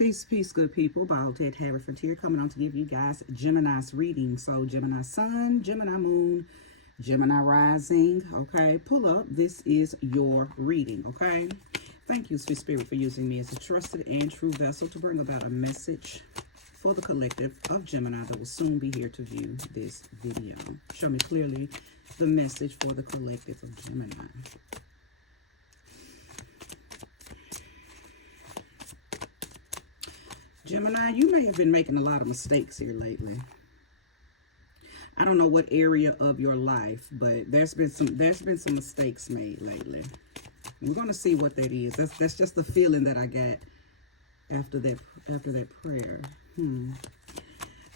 Peace, peace, good people. Biotet Harry Frontier coming on to give you guys Gemini's reading. So Gemini Sun, Gemini Moon, Gemini Rising. Okay, pull up. This is your reading. Okay. Thank you, Sweet Spirit, for using me as a trusted and true vessel to bring about a message for the collective of Gemini that will soon be here to view this video. Show me clearly the message for the collective of Gemini. Gemini, you may have been making a lot of mistakes here lately. I don't know what area of your life, but there's been some mistakes made lately. We're going to see what that is. That's just the feeling that I got after that prayer.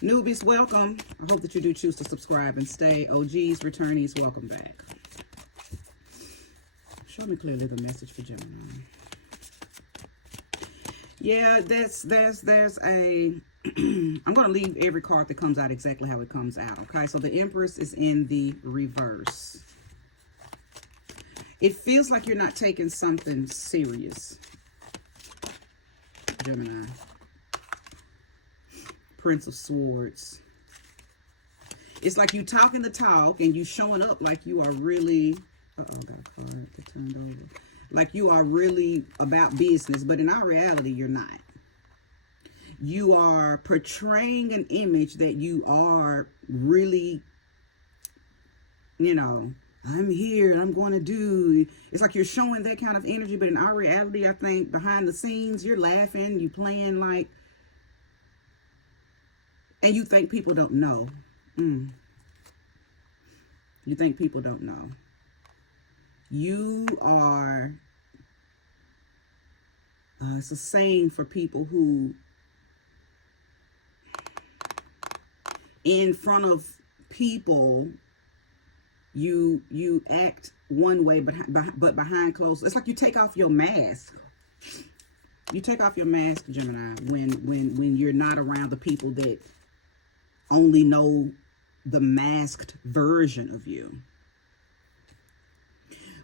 Newbies, welcome. I hope that you do choose to subscribe and stay. OGs, returnees, welcome back. Show me clearly the message for Gemini. Yeah, there's a I'm going to leave every card that comes out exactly how it comes out, okay? So the Empress is in the reverse. It feels like you're not taking something serious, Gemini. Prince of Swords. It's like you talking the talk and you showing up like you are really... Uh-oh, got a card that turned over. Like you are really about business, but in our reality, you're not. You are portraying an image that you are really, I'm here and I'm going to do. It's like you're showing that kind of energy, but in our reality, I think behind the scenes, you're laughing, you playing like, and you think people don't know. You think people don't know. You are, it's a saying for people who, in front of people, you act one way, but behind closed, it's like you take off your mask. You take off your mask, Gemini, when you're not around the people that only know the masked version of you.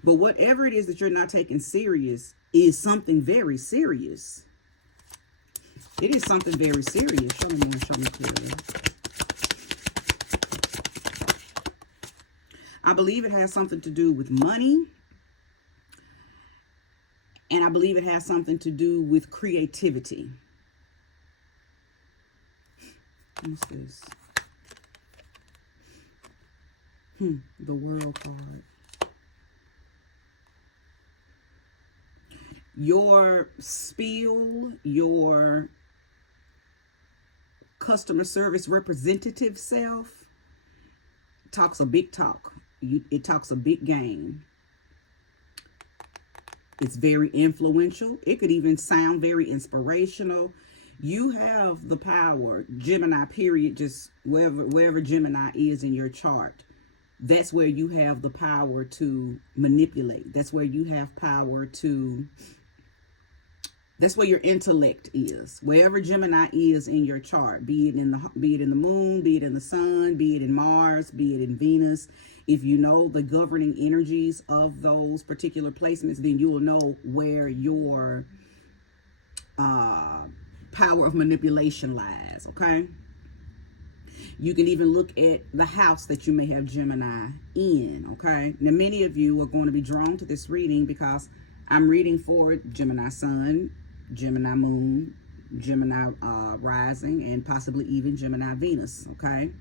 But whatever it is that you're not taking serious is something very serious. It is something very serious. Show me clearly. I believe it has something to do with money. And I believe it has something to do with creativity. What's this? The World card. Your spiel, your customer service representative self talks a big talk. It talks a big game. It's very influential. It could even sound very inspirational. You have the power, Gemini, period, just wherever Gemini is in your chart. That's where you have the power to manipulate. That's where you have power to... That's where your intellect is. Wherever Gemini is in your chart, be it in the moon, be it in the sun, be it in Mars, be it in Venus. If you know the governing energies of those particular placements, then you will know where your power of manipulation lies, okay? You can even look at the house that you may have Gemini in, okay? Now, many of you are going to be drawn to this reading because I'm reading for Gemini Sun, Gemini Moon, Gemini Rising, and possibly even Gemini Venus, okay?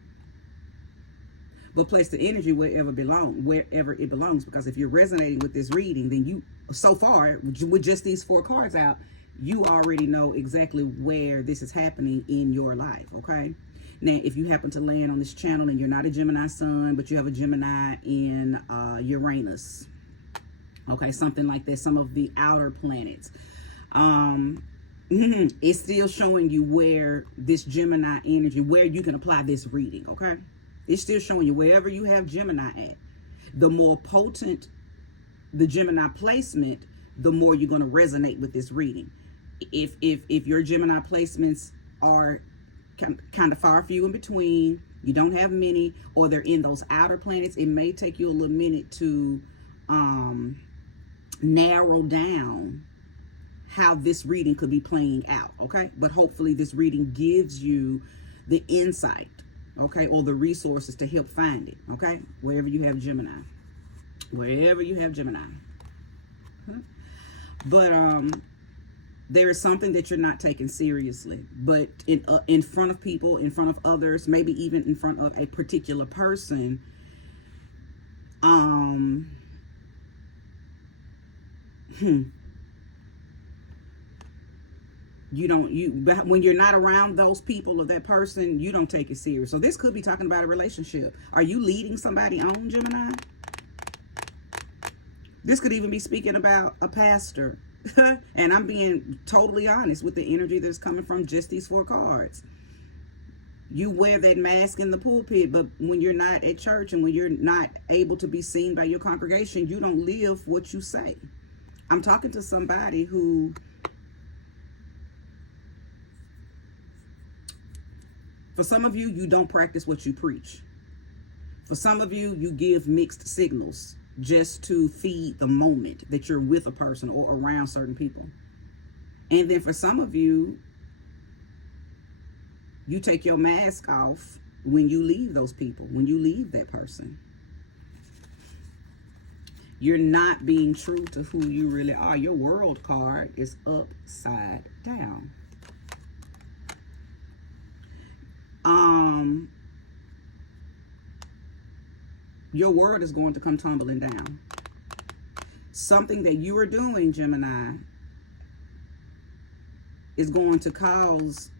But place the energy wherever it belongs, because if you're resonating with this reading, then you, so far, with just these 4 cards out, you already know exactly where this is happening in your life, okay? Now, if you happen to land on this channel and you're not a Gemini Sun, but you have a Gemini in Uranus, okay, something like that, some of the outer planets, it's still showing you where this Gemini energy, where you can apply this reading, okay? It's still showing you wherever you have Gemini at. The more potent the Gemini placement, the more you're going to resonate with this reading. If your Gemini placements are kind of far few in between, you don't have many, or they're in those outer planets, it may take you a little minute to narrow down how this reading could be playing out, okay? But hopefully this reading gives you the insight, okay, or the resources to help find it, okay? Wherever you have Gemini. Wherever you have Gemini. But there is something that you're not taking seriously, but in front of people, in front of others, maybe even in front of a particular person, but when you're not around those people or that person, you don't take it serious. So this could be talking about a relationship. Are you leading somebody on, Gemini? This could even be speaking about a pastor. And I'm being totally honest with the energy that's coming from just these 4 cards. You wear that mask in the pulpit, but when you're not at church and when you're not able to be seen by your congregation, you don't live what you say. I'm talking to somebody who, for some of you, you don't practice what you preach. For some of you, you give mixed signals just to feed the moment that you're with a person or around certain people. And then for some of you, you take your mask off when you leave those people, when you leave that person. You're not being true to who you really are. Your world card is upside down. Your world is going to come tumbling down. Something that you are doing, Gemini, is going to cause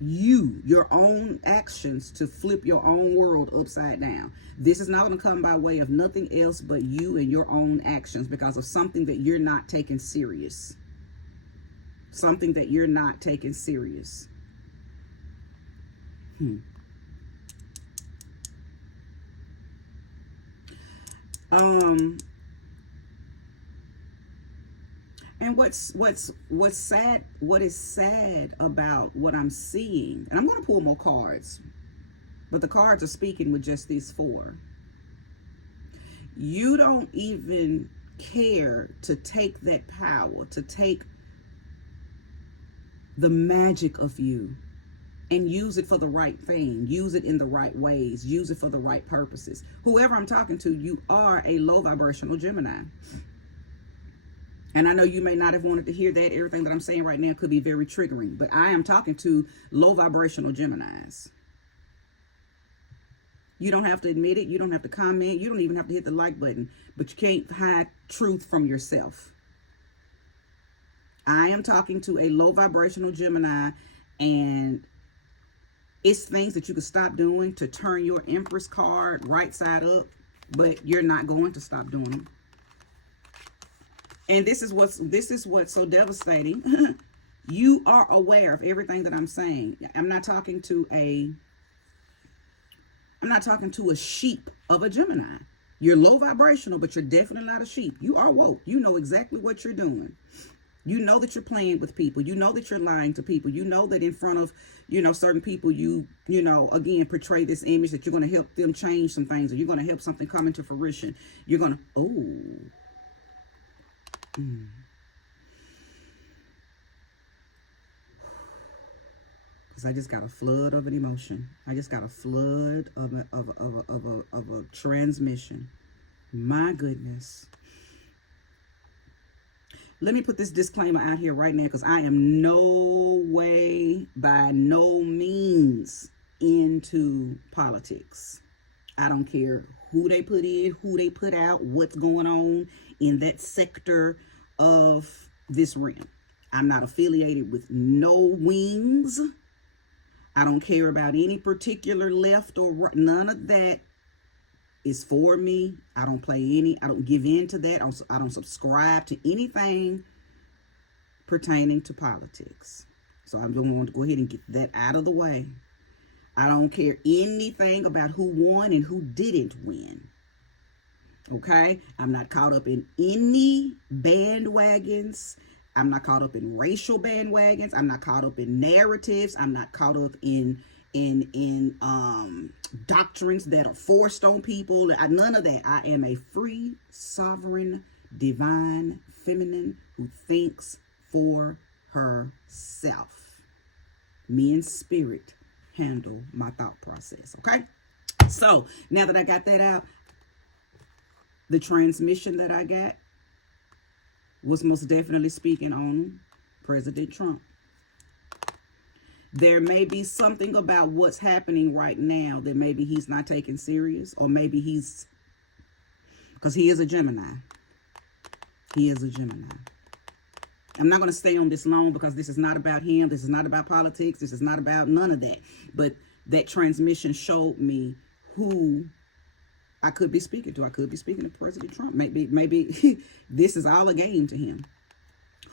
you, your own actions, to flip your own world upside down. This is not going to come by way of nothing else but you and your own actions, because of something that you're not taking serious. Something that you're not taking serious. And what's sad, what is sad about what I'm seeing, and I'm going to pull more cards, but the cards are speaking with just these 4. You don't even care to take that power, to take the magic of you and use it for the right thing, use it in the right ways, use it for the right purposes. Whoever I'm talking to, you are a low vibrational Gemini. And I know you may not have wanted to hear that. Everything that I'm saying right now could be very triggering, but I am talking to low vibrational Geminis. You don't have to admit it. You don't have to comment. You don't even have to hit the like button, but you can't hide truth from yourself. I am talking to a low vibrational Gemini, and it's things that you can stop doing to turn your Empress card right side up, but you're not going to stop doing them. And this is what's so devastating. You are aware of everything that I'm saying. I'm not talking to a sheep of a Gemini. You're low vibrational, but you're definitely not a sheep. You are woke. You know exactly what you're doing. You know that you're playing with people. You know that you're lying to people. You know that in front of, certain people, you again, portray this image that you're going to help them change some things, or you're going to help something come into fruition. You're going to, because I just got a flood of an emotion. I just got a flood of a transmission. My goodness. Let me put this disclaimer out here right now, because I am no way, by no means, into politics. I don't care who they put in, who they put out, what's going on in that sector of this realm. I'm not affiliated with no wings. I don't care about any particular left or right. None of that is for me. I don't I don't give in to that. I don't subscribe to anything pertaining to politics. So I'm going to want to go ahead and get that out of the way. I don't care anything about who won and who didn't win. Okay? I'm not caught up in any bandwagons. I'm not caught up in racial bandwagons. I'm not caught up in narratives. I'm not caught up in doctrines that are forced on people. None of that. I am a free, sovereign, divine feminine who thinks for herself. Me and spirit handle my thought process, okay? So now that I got that out, the transmission that I got was most definitely speaking on President Trump. There may be something about what's happening right now that maybe he's not taking serious, or maybe he's, because he is a Gemini. He is a Gemini. I'm not going to stay on this long because this is not about him. This is not about politics. This is not about none of that. But that transmission showed me who I could be speaking to. I could be speaking to President Trump. Maybe this is all a game to him.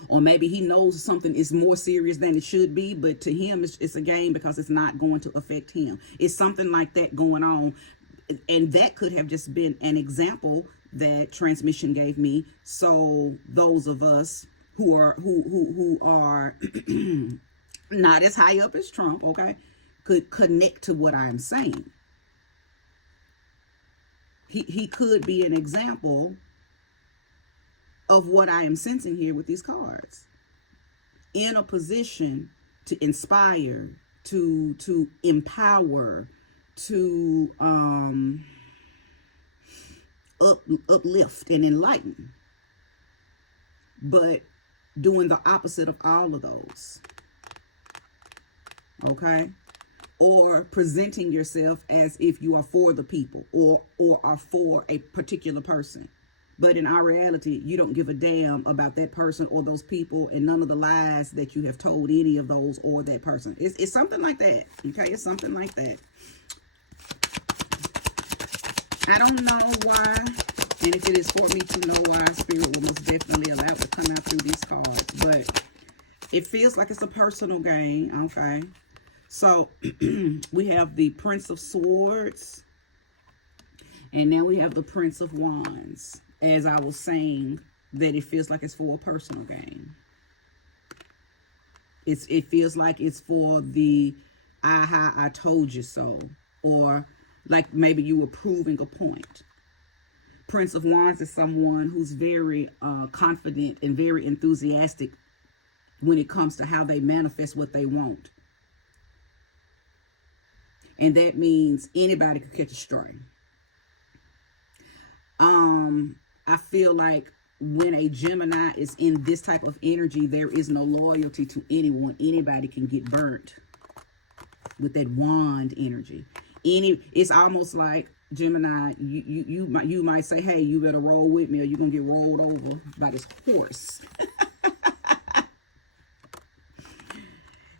Or maybe he knows something is more serious than it should be, but to him it's a game because it's not going to affect him. It's something like that going on. And that could have just been an example that transmission gave me. So those of us who are not as high up as Trump, okay, could connect to what I'm saying. He could be an example of what I am sensing here with these cards. In a position to inspire, to empower, to uplift and enlighten. But doing the opposite of all of those. Okay? Or presenting yourself as if you are for the people or are for a particular person. But in our reality, you don't give a damn about that person or those people and none of the lies that you have told any of those or that person. It's something like that. Okay? It's something like that. I don't know why. And if it is for me to know why, Spirit will most definitely allow it to come out through these cards. But it feels like it's a personal gain. Okay? So we have the Prince of Swords. And now we have the Prince of Wands. As I was saying, that it feels like it's for a personal gain. It feels like it's for the aha, I told you so. Or like maybe you were proving a point. Prince of Wands is someone who's very confident and very enthusiastic when it comes to how they manifest what they want. And that means anybody could catch a stray. I feel like when a Gemini is in this type of energy, there is no loyalty to anyone. Anybody can get burnt with that wand energy. It's almost like Gemini, you might say, hey, you better roll with me or you're going to get rolled over by this horse.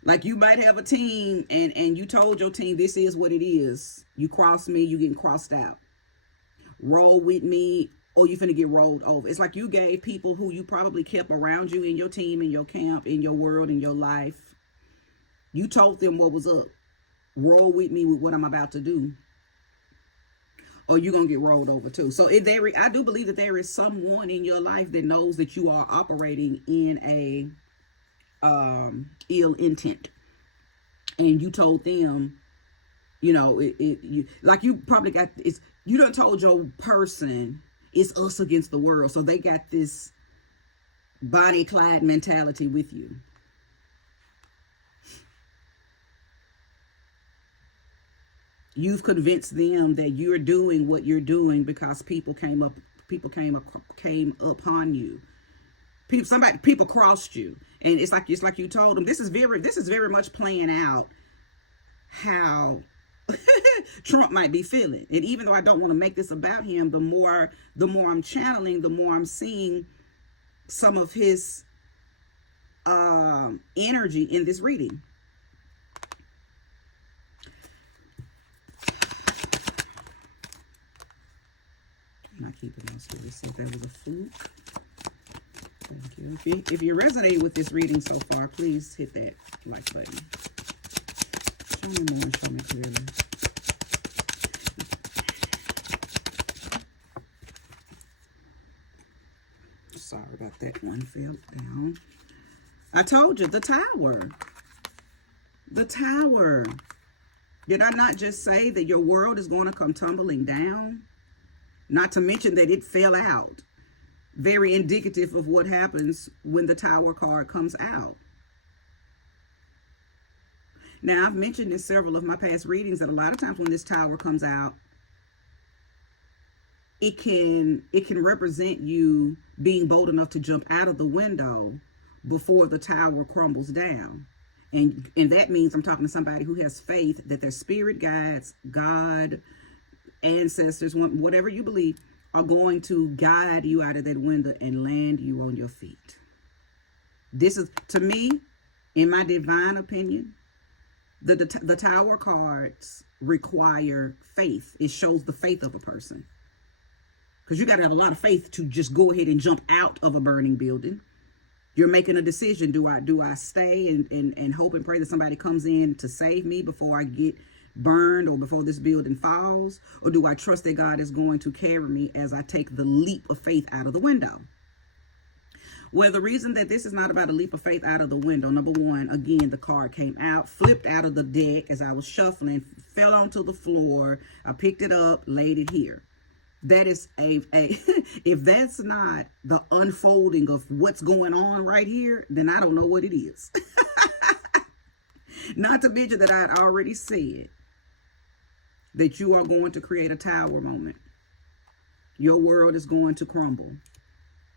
Like you might have a team and you told your team, this is what it is. You cross me, you getting crossed out. Roll with me or you finna get rolled over. It's like you gave people who you probably kept around you in your team, in your camp, in your world, in your life. You told them what was up. Roll with me with what I'm about to do. Or you're going to get rolled over too. So I do believe that there is someone in your life that knows that you are operating in a ill intent. And you told them, you know, like you probably got, you done told your person, it's us against the world. So they got this Bonnie Clyde mentality with you. You've convinced them that you're doing what you're doing because people came upon you. People crossed you, and it's like you told them. This is very much playing out how Trump might be feeling. And even though I don't want to make this about him, the more I'm channeling, the more I'm seeing some of his energy in this reading. I'm not keeping on still. Let's see if there was a fluke. Thank you. If you resonate with this reading so far, please hit that like button. Show me more, show me clearly. Sorry about that one, fell down. I told you, the Tower. The Tower. Did I not just say that your world is going to come tumbling down? Not to mention that it fell out. very indicative of what happens when the Tower card comes out. Now, I've mentioned in several of my past readings that a lot of times when this Tower comes out, it can represent you being bold enough to jump out of the window before the tower crumbles down. And that means I'm talking to somebody who has faith that their spirit guides, God, ancestors, whatever you believe, are going to guide you out of that window and land you on your feet. This is, to me, in my divine opinion, the Tower cards require faith. It shows the faith of a person. Because you got to have a lot of faith to just go ahead and jump out of a burning building. You're making a decision. Do I stay and hope and pray that somebody comes in to save me before I get burned or before this building falls? Or do I trust that God is going to carry me as I take the leap of faith out of the window? Well, the reason that this is not about a leap of faith out of the window, number one, again, the card came out, flipped out of the deck as I was shuffling, fell onto the floor. I picked it up, laid it here. That is if that's not the unfolding of what's going on right here, then I don't know what it is. Not to mention that I had already said that you are going to create a tower moment. Your world is going to crumble.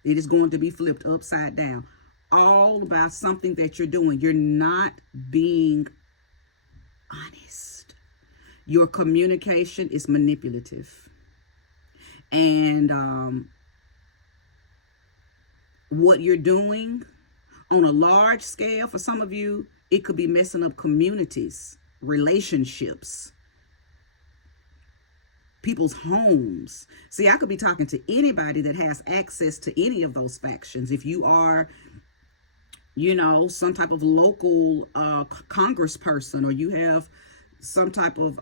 It is going to be flipped upside down. All about something that you're doing. You're not being honest. Your communication is manipulative. And what you're doing on a large scale, for some of you, it could be messing up communities, relationships, people's homes. See, I could be talking to anybody that has access to any of those factions. If you are, you know, some type of local congressperson, or you have some type of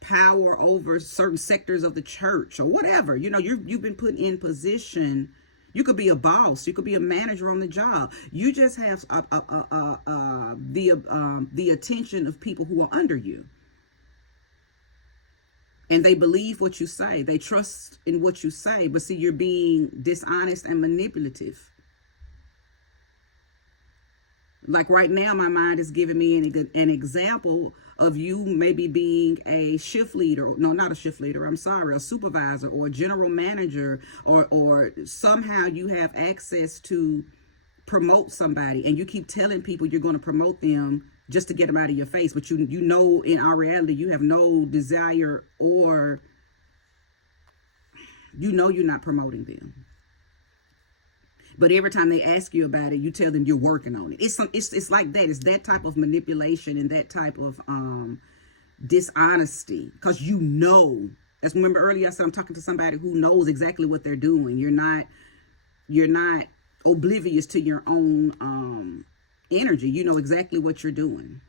power over certain sectors of the church or whatever, you know, you've been put in position. You could be a boss, you could be a manager on the job. You just have the attention of people who are under you, and they believe what you say, they trust in what you say. But see, you're being dishonest and manipulative. Like right now, my mind is giving me an example of you maybe being a shift leader. No, not a shift leader. I'm sorry, a supervisor or a general manager, or somehow you have access to promote somebody, and you keep telling people you're going to promote them just to get them out of your face. But you know, in our reality, you have no desire, or you know you're not promoting them. But every time they ask you about it, you tell them you're working on it. It's like that. It's that type of manipulation and that type of dishonesty. Because you know, as remember earlier I said, I'm talking to somebody who knows exactly what they're doing. You're not oblivious to your own energy. You know exactly what you're doing.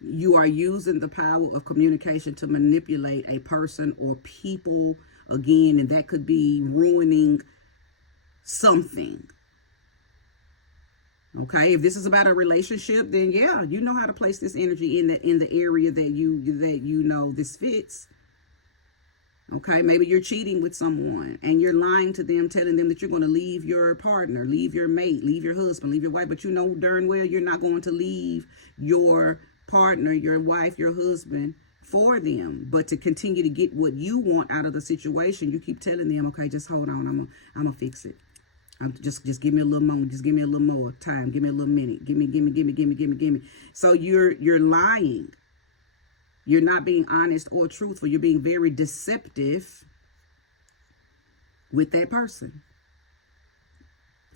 You are using the power of communication to manipulate a person or people. Again, and that could be ruining something. Okay, if this is about a relationship, then yeah, you know how to place this energy in the area that you know this fits. Okay, maybe you're cheating with someone and you're lying to them, telling them that you're going to leave your partner, leave your mate, leave your husband, leave your wife, but you know darn well you're not going to leave your partner, your wife, your husband for them, but to continue to get what you want out of the situation. You keep telling them, okay, just hold on, I'm gonna fix it. Just give me a little moment, just give me a little more time, give me a little minute, give me. So you're lying. You're not being honest or truthful. You're being very deceptive with that person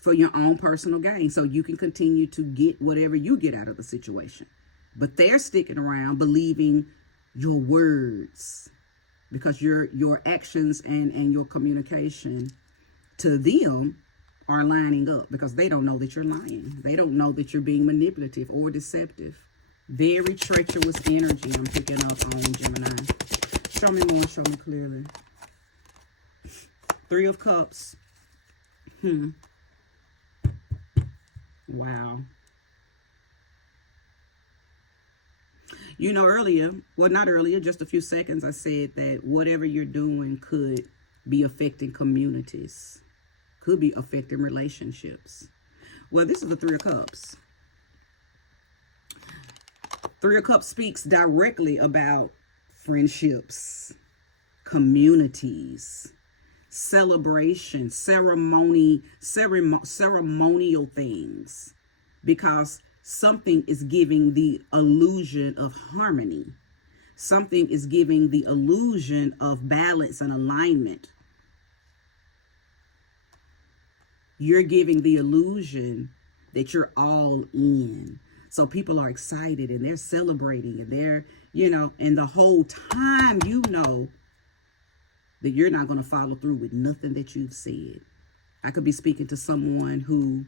for your own personal gain, so you can continue to get whatever you get out of the situation. But they're sticking around believing your words, because your actions and your communication to them are lining up, because they don't know that you're lying. They don't know that you're being manipulative or deceptive. Very treacherous energy I'm picking up on, Gemini. Show me more, show me clearly. 3 of Cups. Wow. You know, earlier, well, not earlier, just a few seconds, I said that whatever you're doing could be affecting communities, could be affecting relationships. Well, this is the Three of Cups. Three of Cups speaks directly about friendships, communities, celebration, ceremonial things, because something is giving the illusion of harmony. Something is giving the illusion of balance and alignment. You're giving the illusion that you're all in. So people are excited and they're celebrating and they're, you know, and the whole time you know that you're not going to follow through with nothing that you've said. I could be speaking to someone who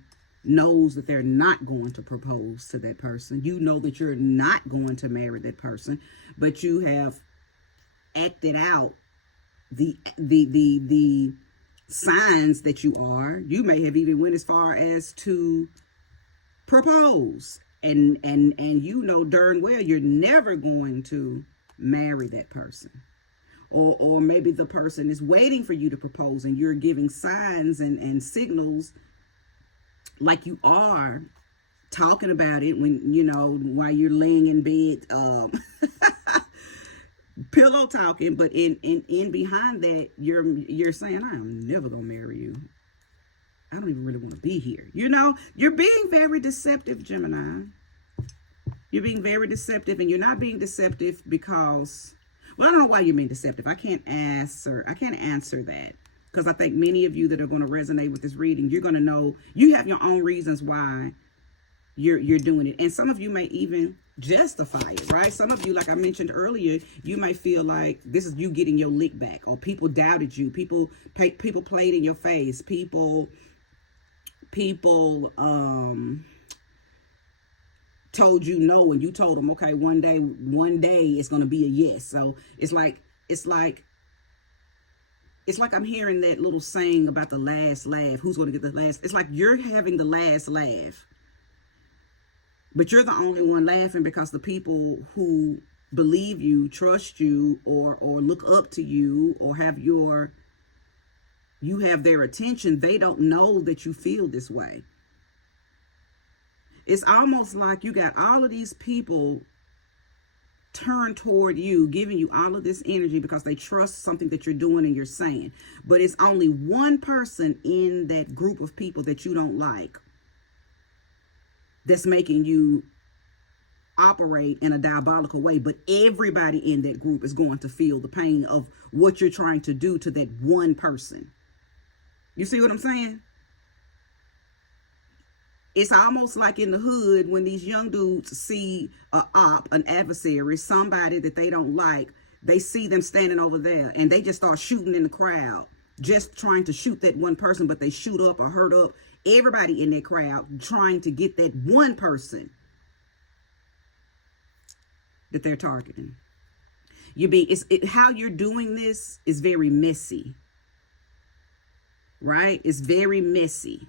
knows that they're not going to propose to that person. You know that you're not going to marry that person, but you have acted out the signs that you are. You may have even went as far as to propose, and you know darn well you're never going to marry that person. Or maybe the person is waiting for you to propose and you're giving signs and signals like you are talking about it when, you know, while you're laying in bed, pillow talking, but in behind that, you're saying, I'm never gonna marry you. I don't even really want to be here. You know, you're being very deceptive, Gemini. You're being very deceptive, and you're not being deceptive because, well, I don't know why you're being deceptive. I can't answer that. Because I think many of you that are going to resonate with this reading, you're going to know, you have your own reasons why you're doing it. And some of you may even justify it, right? Some of you, like I mentioned earlier, you may feel like this is you getting your lick back, or people doubted you. People played in your face. People told you no, and you told them, okay, one day it's going to be a yes. So it's like I'm hearing that little saying about the last laugh. Who's going to get the last? It's like you're having the last laugh, but you're the only one laughing because the people who believe you, trust you, or look up to you, or you have their attention, they don't know that you feel this way. It's almost like you got all of these people turn toward you, giving you all of this energy because they trust something that you're doing and you're saying. But it's only one person in that group of people that you don't like that's making you operate in a diabolical way. But everybody in that group is going to feel the pain of what you're trying to do to that one person. You see what I'm saying? It's almost like in the hood when these young dudes see an adversary, somebody that they don't like, they see them standing over there and they just start shooting in the crowd, just trying to shoot that one person, but they shoot up or hurt up everybody in that crowd, trying to get that one person that they're targeting. How you're doing this is very messy, right? It's very messy.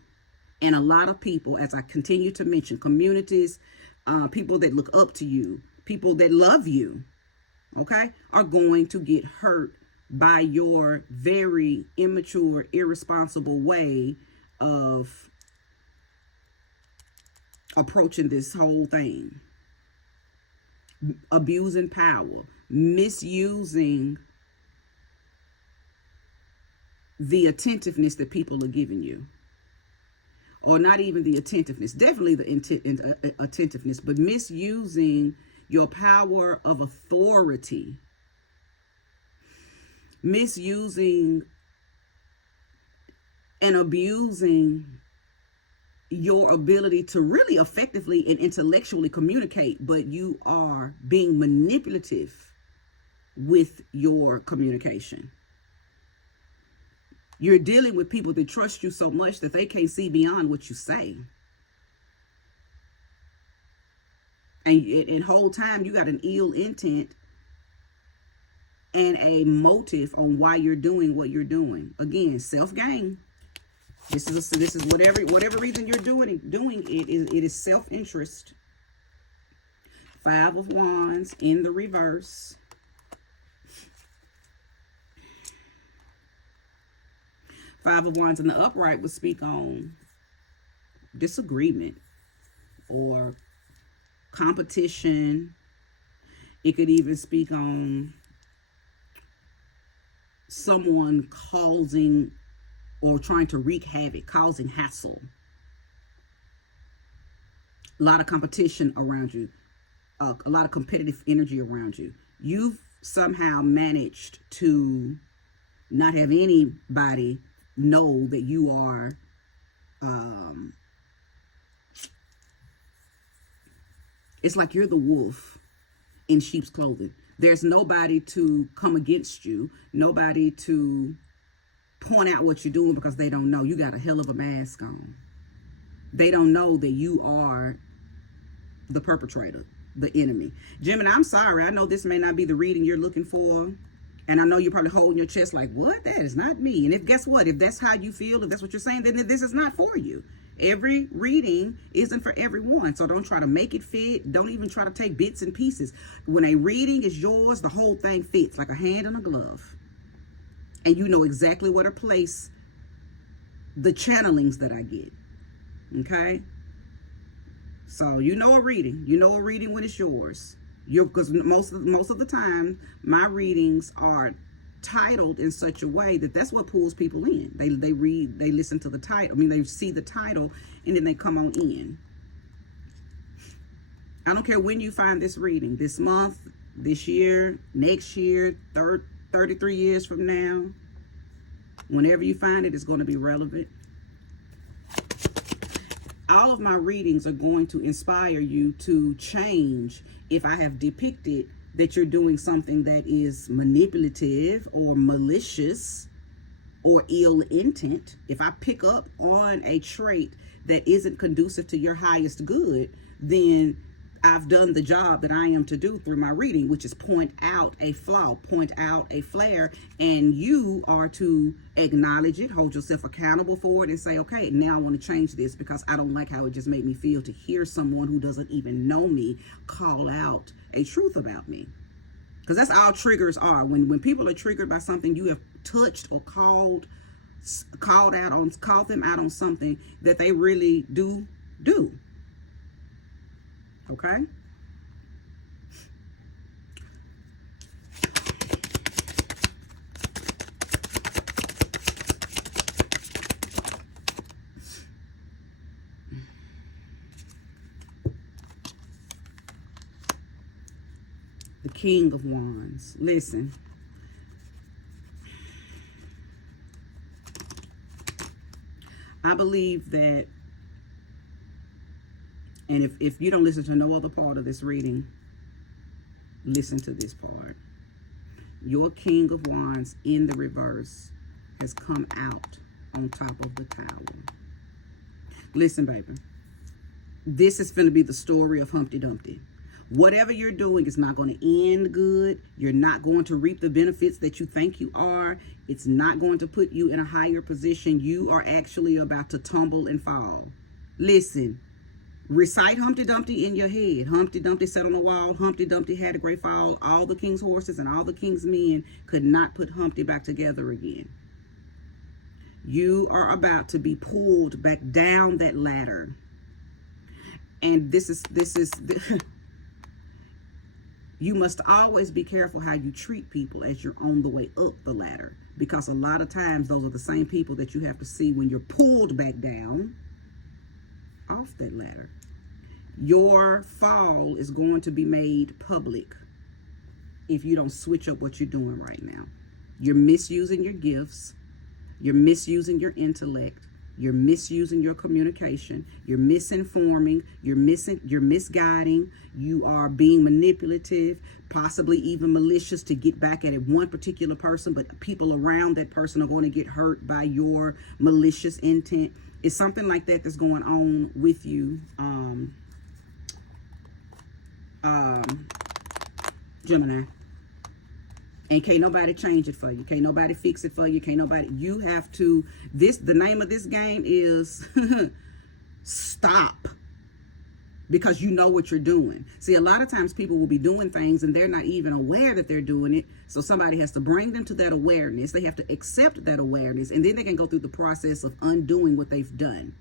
And a lot of people, as I continue to mention, communities, people that look up to you, people that love you, okay, are going to get hurt by your very immature, irresponsible way of approaching this whole thing. Abusing power, misusing the attentiveness that people are giving you. Or not even the attentiveness, definitely the attentiveness, but misusing your power of authority, misusing and abusing your ability to really effectively and intellectually communicate, but you are being manipulative with your communication. You're dealing with people that trust you so much that they can't see beyond what you say. And whole time you got an ill intent and a motive on why you're doing what you're doing. Again, self-gain. This is whatever reason you're doing it is self-interest. Five of Wands in the reverse. Five of Wands in the upright would speak on disagreement or competition. It could even speak on someone causing or trying to wreak havoc, causing hassle. A lot of competition around you, a lot of competitive energy around you. You've somehow managed to not have anybody know that you are it's like you're the wolf in sheep's clothing. There's nobody to come against you, nobody to point out what you're doing, because they don't know. You got a hell of a mask on. They don't know that you are the perpetrator, the enemy. Gemini, I'm sorry. I know this may not be the reading you're looking for. And I know you're probably holding your chest like, what? That is not me. And if guess what? If that's how you feel, if that's what you're saying, then this is not for you. Every reading isn't for everyone. So don't try to make it fit. Don't even try to take bits and pieces. When a reading is yours, the whole thing fits like a hand in a glove. And you know exactly where to place the channelings that I get. Okay? So you know a reading. You know a reading when it's yours. Because most of the time, my readings are titled in such a way that that's what pulls people in. They read, they listen to the title. I mean, they see the title, and then they come on in. I don't care when you find this reading, this month, this year, next year, 33 years from now. Whenever you find it, it's going to be relevant. All of my readings are going to inspire you to change if I have depicted that you're doing something that is manipulative or malicious or ill intent. If I pick up on a trait that isn't conducive to your highest good, then I've done the job that I am to do through my reading, which is point out a flaw, point out a flare, and you are to acknowledge it, hold yourself accountable for it, and say, okay, now I want to change this because I don't like how it just made me feel to hear someone who doesn't even know me call out a truth about me. Because that's all triggers are. When people are triggered by something you have touched or called them out on something that they really do. Okay? The King of Wands. Listen. I believe that, and if you don't listen to no other part of this reading, listen to this part. Your King of Wands in the reverse has come out on top of the tower. Listen, baby. This is going to be the story of Humpty Dumpty. Whatever you're doing is not going to end good. You're not going to reap the benefits that you think you are. It's not going to put you in a higher position. You are actually about to tumble and fall. Listen. Recite Humpty Dumpty in your head. Humpty Dumpty sat on a wall. Humpty Dumpty had a great fall. All the king's horses and all the king's men could not put Humpty back together again. You are about to be pulled back down that ladder. And this is you must always be careful how you treat people as you're on the way up the ladder. Because a lot of times those are the same people that you have to see when you're pulled back down off that ladder. Your fall is going to be made public if you don't switch up what you're doing right now. You're misusing your gifts. You're misusing your intellect. You're misusing your communication. You're misinforming. You're misguiding. You are being manipulative, possibly even malicious to get back at one particular person, but people around that person are going to get hurt by your malicious intent. It's something like that that's going on with you, Gemini. And can't nobody change it for you. Can't nobody fix it for you. Can't nobody. You have to. The name of this game is stop. because you know what you're doing. See, a lot of times people will be doing things and they're not even aware that they're doing it. So somebody has to bring them to that awareness. They have to accept that awareness, and then they can go through the process of undoing what they've done.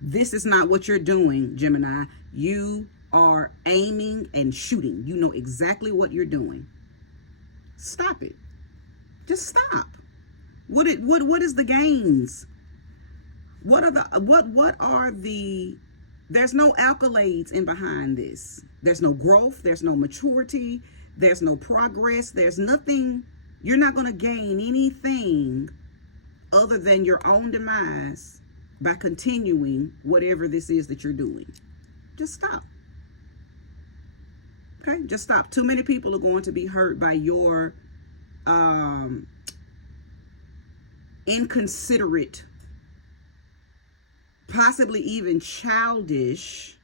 This is not what you're doing, Gemini. You are aiming and shooting. You know exactly what you're doing. Stop it. Just stop. What is the gains? What are the there's no accolades in behind this. There's no growth, there's no maturity, there's no progress, there's nothing. You're not going to gain anything other than your own demise by continuing whatever this is that you're doing. Just stop. Okay, just stop. Too many people are going to be hurt by your inconsiderate, possibly even childish,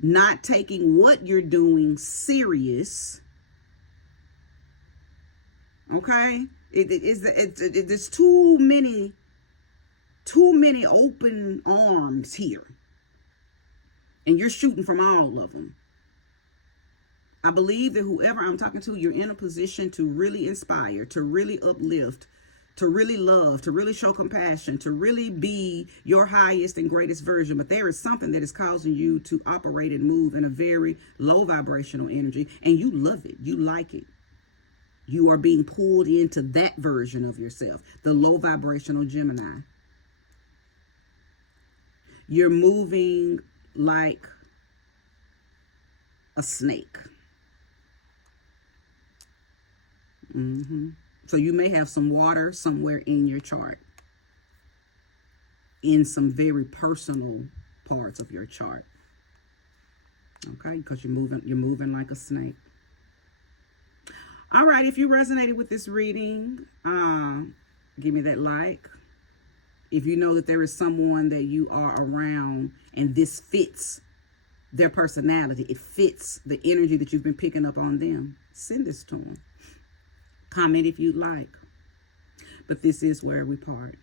not taking what you're doing serious. Okay, there's too many open arms here, and you're shooting from all of them. I believe that whoever I'm talking to, you're in a position to really inspire, to really uplift, to really love, to really show compassion, to really be your highest and greatest version. But there is something that is causing you to operate and move in a very low vibrational energy, and you love it. You like it. You are being pulled into that version of yourself, the low vibrational Gemini. You're moving like a snake. So you may have some water somewhere in your chart, in some very personal parts of your chart. Okay, because you're moving like a snake. All right, if you resonated with this reading, give me that like. If you know that there is someone that you are around and this fits their personality, it fits the energy that you've been picking up on them, send this to them. Comment if you'd like. But this is where we part.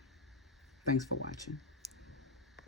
Thanks for watching.